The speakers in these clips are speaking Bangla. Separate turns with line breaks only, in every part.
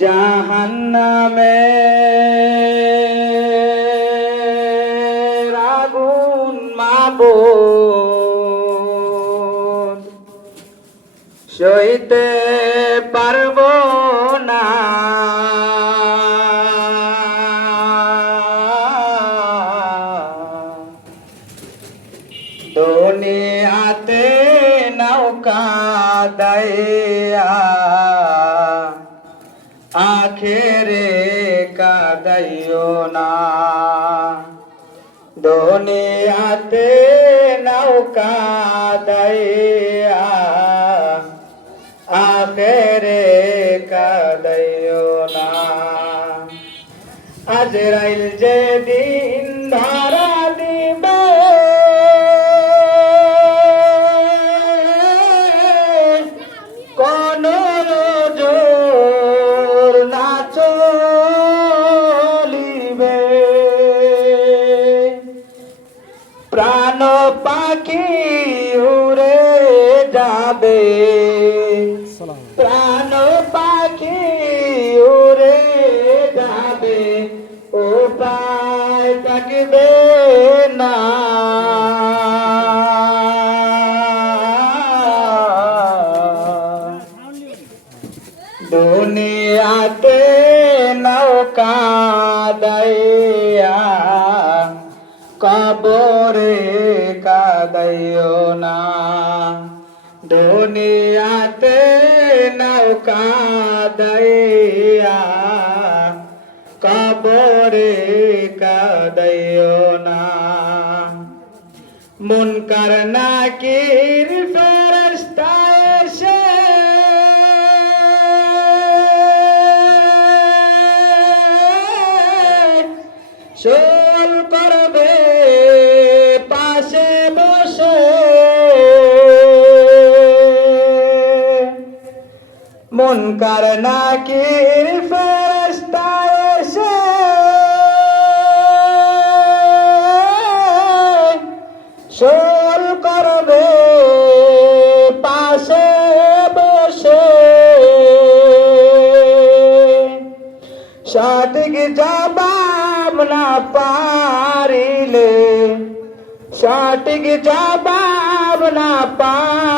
জাহান্নামে। আগুন মাবুদ। সইতে পারব না। দুনিয়াতে নৌকা দয়া আখেরে কাদাইও না। দুনিয়াতে নৌকা দয়া আখেরে কাদাইও না। আজরাইল যেদিন ধরা প্রাণ পাখি উড়ে যাবে। প্রাণ পাখি উড়ে যাবে। ও পায় থাকবে না। দুনিয়াতে নৌকা দয়া। কাদাইও না। দুনিয়াতে নৌকা দয়া কবরে কাদাইও না। মুনকার নাকির ফেরস্তা এসে শোল নাকির ফেরস্তা এসে। শোল করবে, পাশে বসে। সঠিক জবাব না পারিলে সঠিক জবাব না পারিলে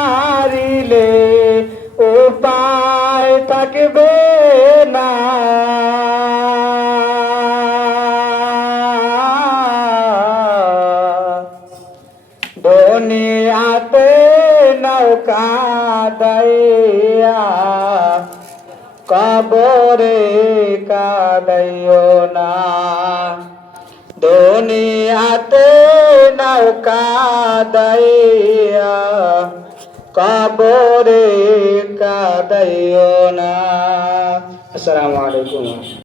দুনিয়াতে নৌকা দয়া কবরে কাদাইও না। দুনিয়াতে নৌকা দয়া কবরে কাদাইও না। আসসালামু আলাইকুম।